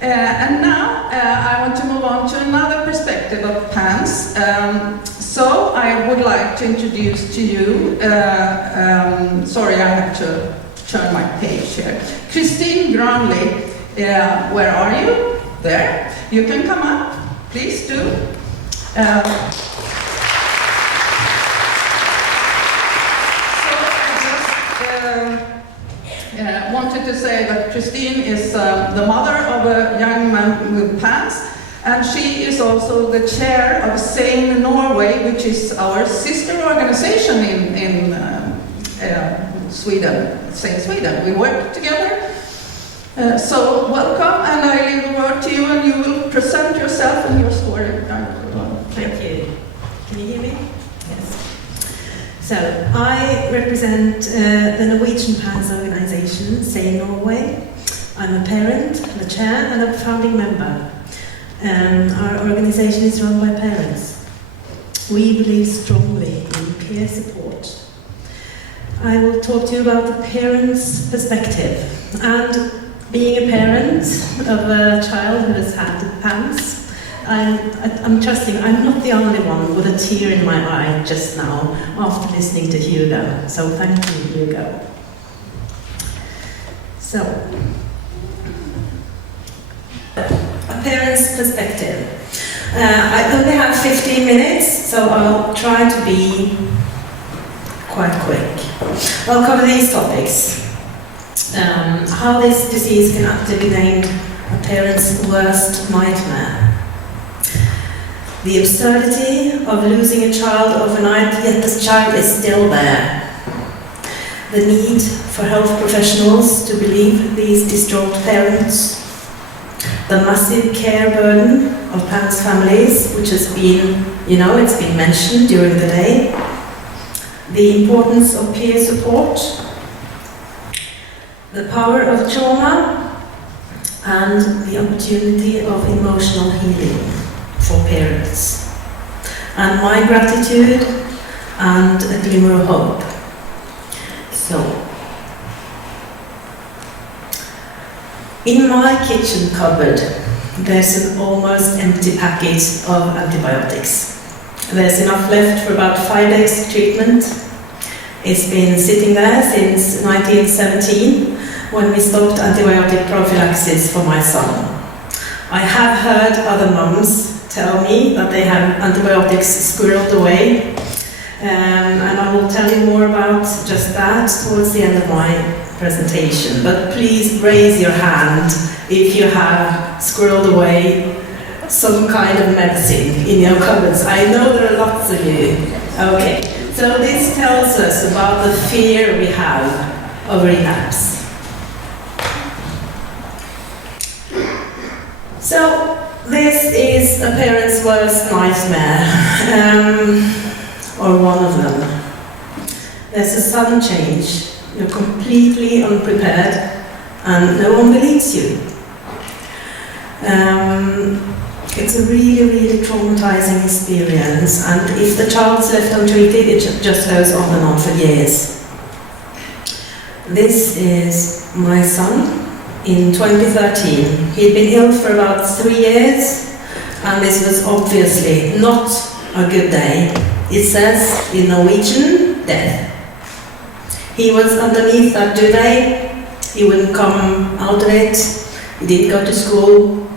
And now I want to move on to another perspective of PANS. So I would like to introduce to you, sorry, I have to turn my page here. Kristin Granli, where are you? There. You can come up, please do. Wanted to say that Kristin is the mother of a young man with PANS, and she is also the chair of Sane Norway, which is our sister organization in Sweden, Sane Sweden. We work together. So welcome, and I leave the word to you, and you will present yourself and your story. Thank you. Can you hear me? Yes. So, I represent the Norwegian PANS organisation, Sane Norway. I'm a parent, the chair, and a founding member. Our organisation is run by parents. We believe strongly in peer support. I will talk to you about the parent's perspective. And being a parent of a child who has had PANS, I'm trusting I'm not the only one with a tear in my eye just now after listening to Hugo. So thank you, Hugo. So, a parent's perspective. I only have 15 minutes, so I'll try to be quite quick. I'll cover these topics. How this disease can actually be named a parent's worst nightmare. The absurdity of losing a child overnight, yet this child is still there. The need for health professionals to believe these distraught parents. The massive care burden of PANS families, which has been, it's been mentioned during the day. The importance of peer support. The power of trauma. And the opportunity of emotional healing for parents, and my gratitude and a glimmer of hope. So, in my kitchen cupboard, there's an almost empty packet of antibiotics. There's enough left for about 5 days treatment. It's been sitting there since 1917, when we stopped antibiotic prophylaxis for my son. I have heard other mums tell me that they have antibiotics squirreled away, and I will tell you more about just that towards the end of my presentation. But please raise your hand if you have squirreled away some kind of medicine in your cupboards. I know there are lots of you. Okay, so this tells us about the fear we have of relapse. So, this is a parent's worst nightmare, or one of them. There's a sudden change, you're completely unprepared, and no one believes you. It's a really, really traumatizing experience, and if the child's left untreated, it just goes on and on for years. This is my son. In 2013, he'd been ill for about 3 years, and this was obviously not a good day. It says in Norwegian, death. He was underneath that duvet, he wouldn't come out of it, he didn't go to school.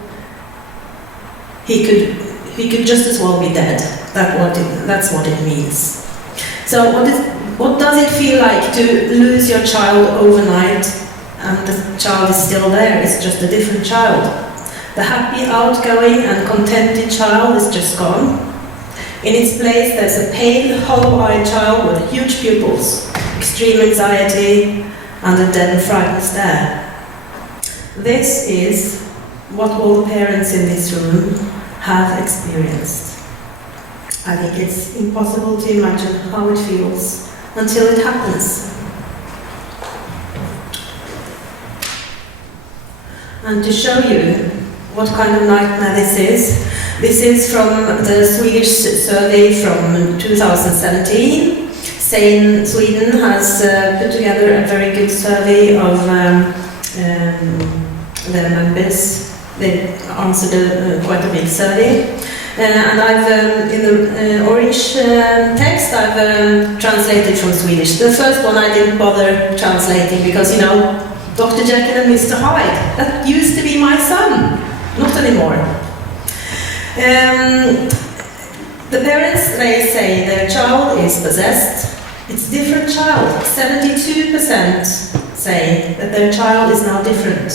He could just as well be dead. That's what it means. So what does it feel like to lose your child overnight? And the child is still there, it's just a different child. The happy, outgoing and contented child is just gone. In its place there's a pale, hollow-eyed child with huge pupils, extreme anxiety and a dead and frightened stare. This is what all the parents in this room have experienced. I think it's impossible to imagine how it feels until it happens. And to show you what kind of nightmare this is from the Swedish Survey from 2017. Sane Sweden has put together a very good survey of their members They answered quite a big survey. And I've, in the orange text, I've translated from Swedish. The first one I didn't bother translating because, you know, Dr. Jekyll and Mr. Hyde, that used to be my son, not anymore. The parents, they say their child is possessed. It's a different child. 72% say that their child is now different.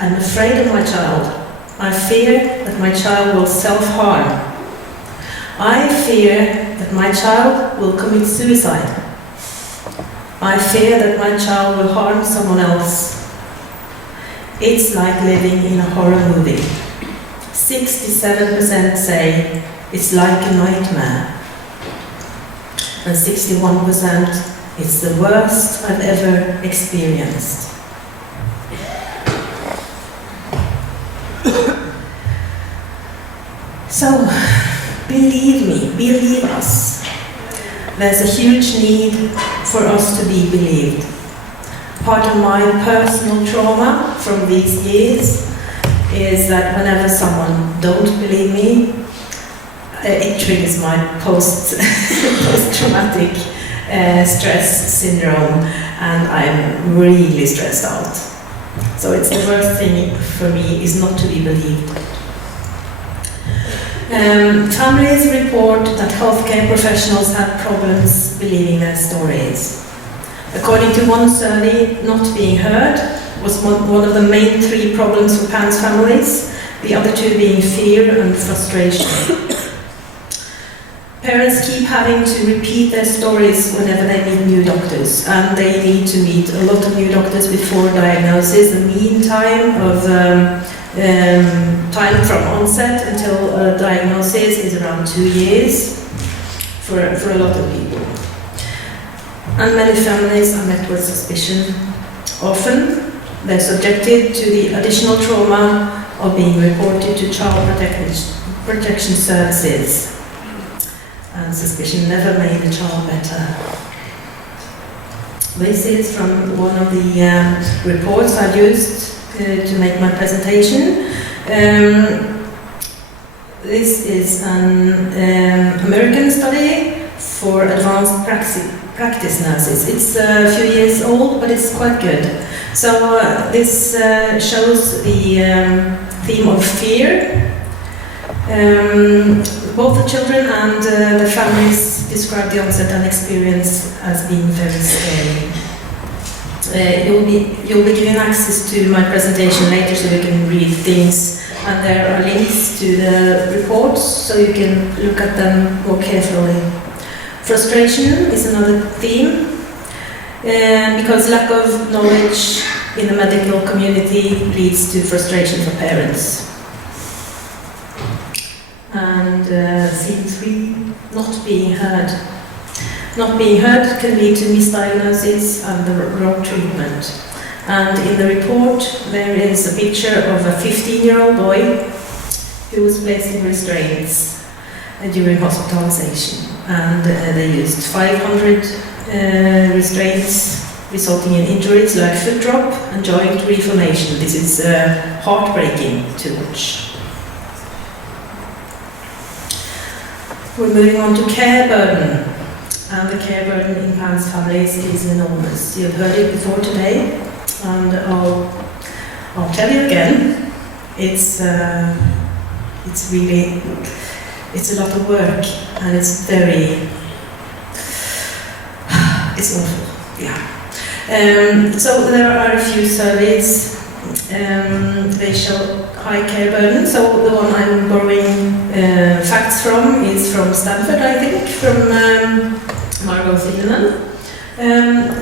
I'm afraid of my child. I fear that my child will self-harm. I fear that my child will commit suicide. I fear that my child will harm someone else. It's like living in a horror movie. 67% say it's like a nightmare. And 61% it's the worst I've ever experienced. So, believe me, believe us. There's a huge need for us to be believed. Part of my personal trauma from these years is that whenever someone don't believe me, it triggers my post-traumatic stress syndrome, and I'm really stressed out. So it's the worst thing for me is not to be believed. Families report that healthcare professionals have problems believing their stories. According to one survey, not being heard was one of the main 3 problems for PANS families, the other 2 being fear and frustration. Parents keep having to repeat their stories whenever they meet new doctors, and they need to meet a lot of new doctors before diagnosis. The mean time of time from onset until diagnosis is around 2 years for a lot of people. And many families are met with suspicion. Often they're subjected to the additional trauma of being reported to child protection services. And suspicion never made the child better. This is from one of the reports I used to make my presentation. This is an American study for advanced practice nurses. It's a few years old, but it's quite good. So this shows the theme of fear. Both the children and the families describe the onset and experience as being very scary. You'll be given access to my presentation later, so you can read things, and there are links to the reports, so you can look at them more carefully. Frustration is another theme, because lack of knowledge in the medical community leads to frustration for parents. And theme 3, not being heard. Not being heard can lead to misdiagnosis and the wrong treatment. And in the report, there is a picture of a 15-year-old boy who was placed in restraints during hospitalization. And they used 500 restraints, resulting in injuries like foot drop and joint reformation. This is heartbreaking to watch. We're moving on to care burden. And the care burden in PANS families is enormous. You've heard it before today, and I'll tell you again. It's really a lot of work, and it's awful. Yeah. So there are a few surveys. They show high care burden. So the one I'm borrowing facts from is from Stanford, I think, from Margot Zilleman.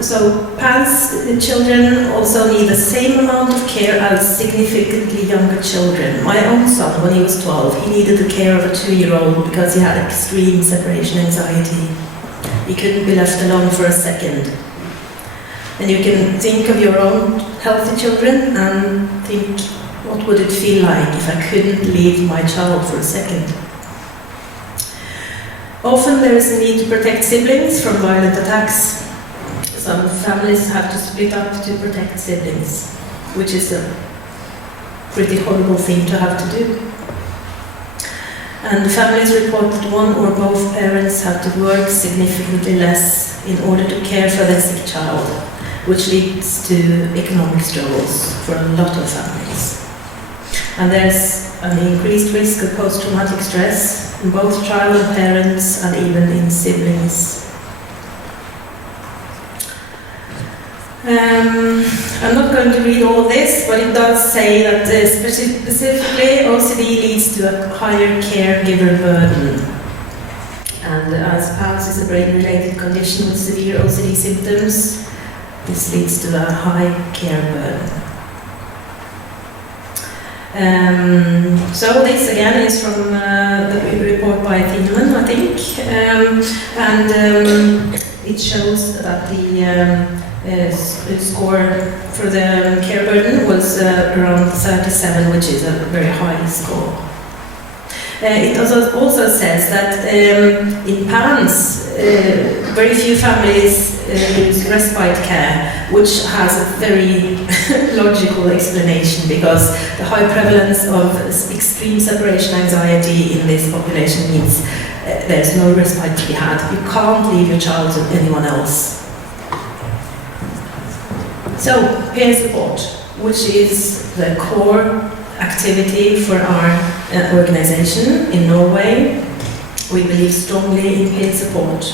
So PANS children also need the same amount of care as significantly younger children. My own son, when he was 12, he needed the care of a 2-year-old because he had extreme separation anxiety. He couldn't be left alone for a second. And you can think of your own healthy children and think, what would it feel like if I couldn't leave my child for a second? Often there is a need to protect siblings from violent attacks. Some families have to split up to protect siblings, which is a pretty horrible thing to have to do. And families report that one or both parents have to work significantly less in order to care for their sick child, which leads to economic struggles for a lot of families. And there's an increased risk of post-traumatic stress in both child and parents, and even in siblings. I'm not going to read all this, but it does say that specifically OCD leads to a higher caregiver burden. And as PANS is a brain-related condition with severe OCD symptoms, this leads to a high care burden. So this again is from the report by Fandom, I think, and it shows that the score for the care burden was around 37, which is a very high score. It also says that in PANS, very few families use respite care, which has a very logical explanation, because the high prevalence of extreme separation anxiety in this population means there's no respite to be had. You can't leave your child to anyone else. So, peer support, which is the core activity for our organization in Norway. We believe strongly in peer support.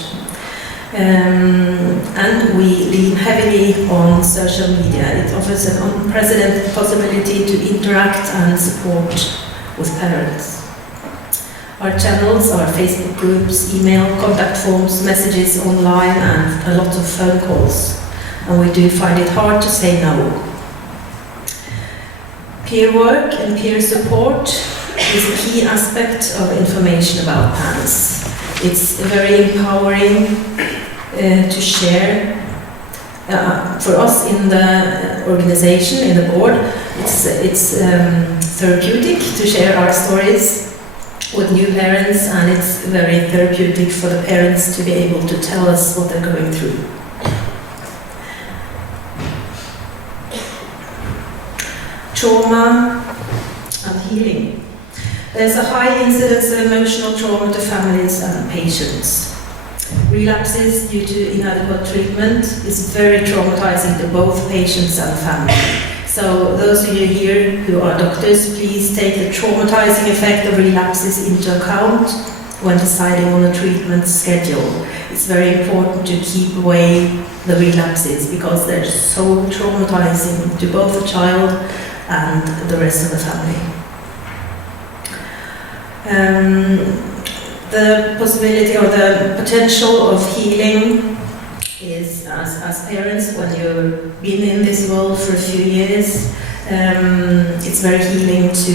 And we lean heavily on social media. It offers an unprecedented possibility to interact and support with parents. Our channels are Facebook groups, email, contact forms, messages online, and a lot of phone calls. And we do find it hard to say no. Peer work and peer support is a key aspect of information about PANS. It's very empowering to share. For us in the organization, in the board, it's therapeutic to share our stories with new parents, and it's very therapeutic for the parents to be able to tell us what they're going through. Trauma and healing. There's a high incidence of emotional trauma to families and patients. Relapses due to inadequate treatment is very traumatizing to both patients and family. So those of you here who are doctors, please take the traumatizing effect of relapses into account when deciding on a treatment schedule. It's very important to keep away the relapses, because they're so traumatizing to both the child and the rest of the family. The possibility or the potential of healing is, as parents, when you've been in this world for a few years, it's very healing to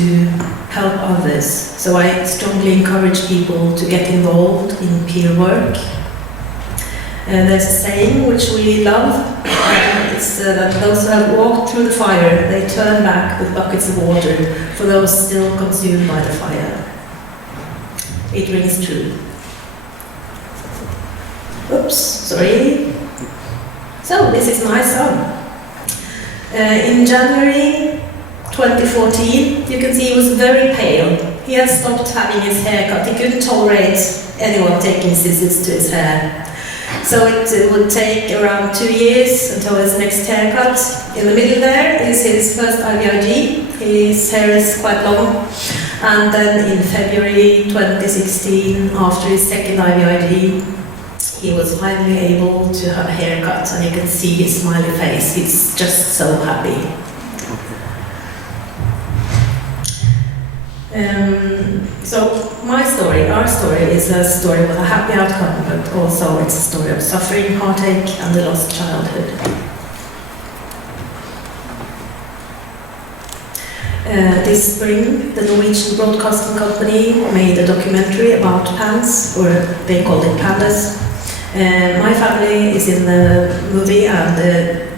help others. So I strongly encourage people to get involved in peer work. There's a saying which we love. It's that those who have walked through the fire, they turn back with buckets of water for those still consumed by the fire. It rings true. Oops, sorry. So, this is my son. In January 2014, you can see he was very pale. He had stopped having his hair cut. He couldn't tolerate anyone taking scissors to his hair. So it would take around 2 years until his next haircut. In the middle there is his first IVIG. His hair is quite long. And then in February 2016, after his second IVIG, he was finally able to have a haircut, and you can see his smiley face. He's just so happy. So my story, our story, is a story with a happy outcome, but also it's a story of suffering, heartache, and a lost childhood. This spring, the Norwegian Broadcasting Company made a documentary about PANS, or they called it PANDAS. My family is in the movie, and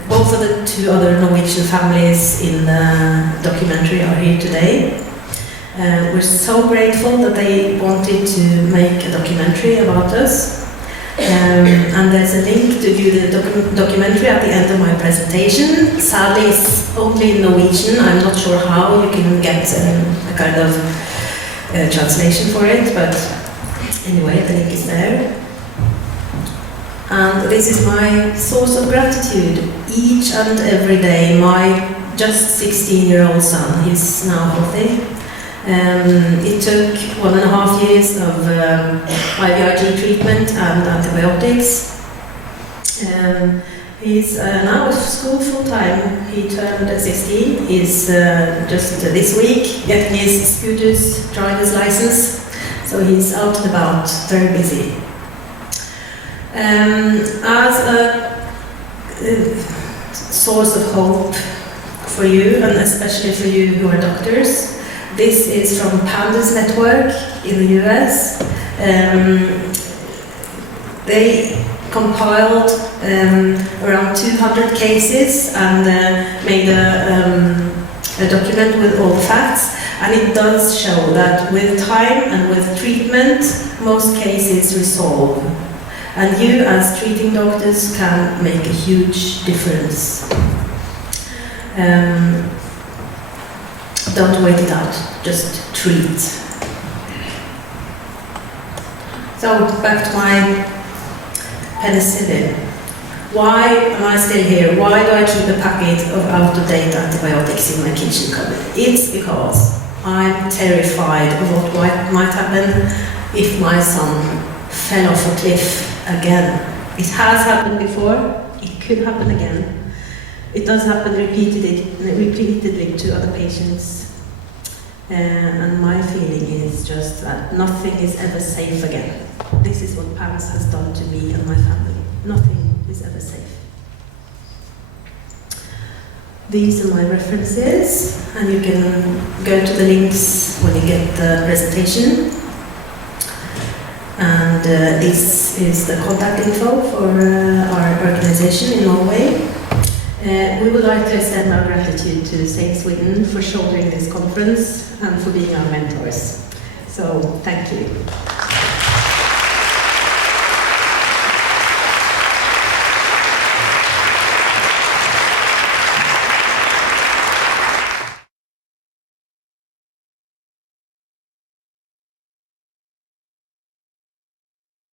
both of the two other Norwegian families in the documentary are here today. We're so grateful that they wanted to make a documentary about us. And there's a link to view the documentary at the end of my presentation. Sadly, it's only in Norwegian. I'm not sure how you can get a kind of translation for it, but anyway, the link is there. And this is my source of gratitude. Each and every day, my just 16-year-old son, he's now healthy. It took 1.5 years of IVIG treatment and antibiotics. He's now at school full-time. He turned 16. He's just this week getting his scooter's driver's license. So he's out and about, very busy. As a source of hope for you, and especially for you who are doctors, this is from Panda's network in the US. They compiled around 200 cases and made a document with all the facts. And it does show that with time and with treatment, most cases resolve. And you, as treating doctors, can make a huge difference. Don't wait it out, just treat. So, back to my penicillin. Why am I still here? Why do I keep a packet of out-of-date antibiotics in my kitchen cupboard? It's because I'm terrified of what might happen if my son fell off a cliff again. It has happened before, it could happen again. It does happen repeatedly to other patients. And my feeling is just that nothing is ever safe again. This is what PANS has done to me and my family. Nothing is ever safe. These are my references, and you can go to the links when you get the presentation. And this is the contact info for our organization in Norway. We would like to extend our gratitude to Sane Sweden for shouldering this conference and for being our mentors. So, thank you.